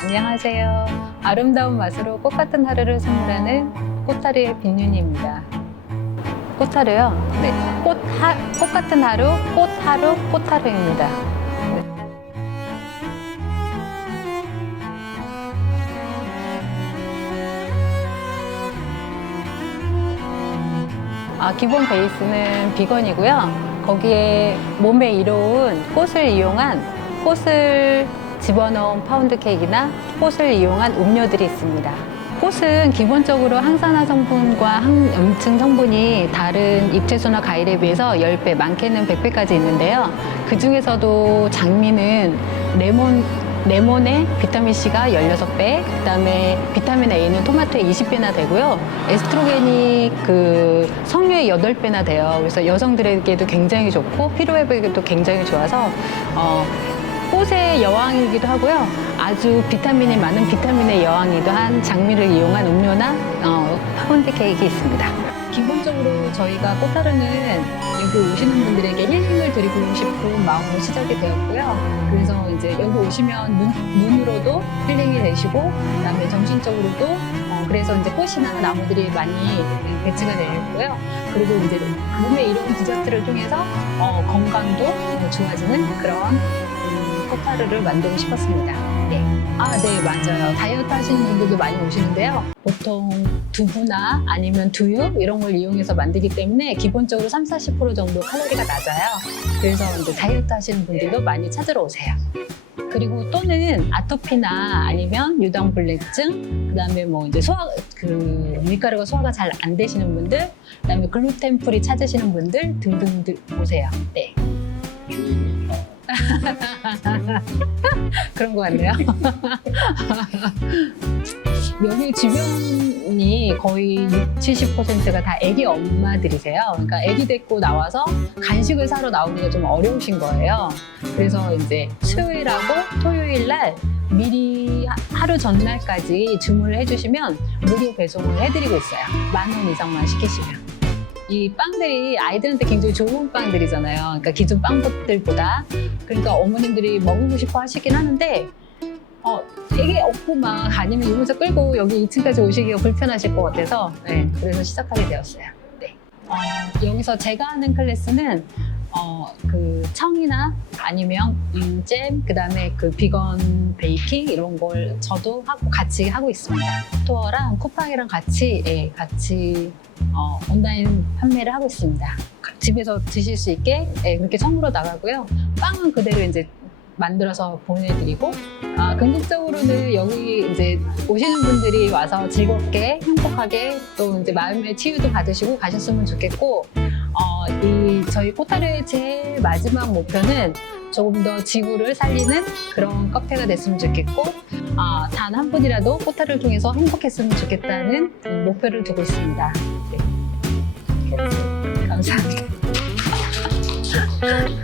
안녕하세요. 아름다운 맛으로 꽃 같은 하루를 선물하는 꽃하루의 빈윤입니다. 꽃하루요? 네. 꽃, 하, 꽃 같은 하루, 꽃하루, 꽃하루입니다. 아, 기본 베이스는 비건이고요. 거기에 몸에 이로운 꽃을 이용한 꽃을 집어넣은 파운드 케이크나 꽃을 이용한 음료들이 있습니다. 꽃은 기본적으로 항산화 성분과 항염증 성분이 다른 잎채소나 과일에 비해서 10배, 많게는 100배까지 있는데요. 그 중에서도 장미는 레몬 레몬에 비타민 C가 16배, 그다음에 비타민 A는 토마토에 20배나 되고요. 에스트로겐이 그 석류의 8배나 돼요. 그래서 여성들에게도 굉장히 좋고 피로 회복에도 굉장히 좋아서 어 꽃의 여왕이기도 하고요. 아주 비타민이 많은 비타민의 여왕이기도 한 장미를 이용한 음료나 어, 파운드 케이크 있습니다. 기본적으로 저희가 꽃하루는 여기 오시는 분들에게 힐링을 드리고 싶은 마음으로 시작이 되었고요. 그래서 이제 여기 오시면 눈, 눈으로도 힐링이 되시고, 그다음에 정신적으로도 어, 그래서 이제 꽃이나 나무들이 많이 배치가 되어 있고요. 그리고 이제 몸에 이로운 디저트를 통해서 어, 건강도 좋아지는 그런 음, 꽃하루를 만들고 싶었습니다. 네. 아, 네, 맞아요. 다이어트 하시는 분들도 많이 오시는데요. 보통 두부나 아니면 두유 이런 걸 이용해서 만들기 때문에 기본적으로 3, 40% 정도 칼로리가 낮아요. 그래서 이제 다이어트 하시는 분들도 많이 찾으러 오세요. 그리고 또는 아토피나 아니면 유당불내증, 그다음에 뭐 이제 소화 그 밀가루가 소화가 잘 안 되시는 분들, 그다음에 글루텐 프리 찾으시는 분들 등등 오세요. 네. 그런 것 같네요. 여기 주변이 거의 6, 70%가 다 애기 엄마들이세요. 그러니까 애기 데리고 나와서 간식을 사러 나오기가 좀 어려우신 거예요. 그래서 이제 수요일하고 토요일 날 미리 하- 하루 전날까지 주문을 해주시면 무료 배송을 해드리고 있어요. 만 원 이상만 시키시면. 이 빵들이 아이들한테 굉장히 좋은 빵들이잖아요. 그러니까 기존 빵들보다. 그러니까 어머님들이 먹고 싶어 하시긴 하는데, 어, 되게 없고 막 아니면 이모자 끌고 여기 2층까지 오시기가 불편하실 것 같아서, 네, 그래서 시작하게 되었어요. 네. 어, 여기서 제가 하는 클래스는, 어, 그 청이나 아니면 음, 잼, 그 다음에 그 비건 베이킹 이런 걸 저도 하고 같이 하고 있습니다. 스토어랑 쿠팡이랑 같이, 예, 같이 어, 온라인 판매를 하고 있습니다. 집에서 드실 수 있게 예, 그렇게 선물로 나가고요. 빵은 그대로 이제 만들어서 보내드리고 아, 궁극적으로는 여기 이제 오시는 분들이 와서 즐겁게 행복하게 또 이제 마음의 치유도 받으시고 가셨으면 좋겠고 어, 이 저희 포탈의 제일 마지막 목표는 조금 더 지구를 살리는 그런 카페가 됐으면 좋겠고 어, 단한 분이라도 포탈을 통해서 행복했으면 좋겠다는 목표를 두고 있습니다. 네. 감사합니다.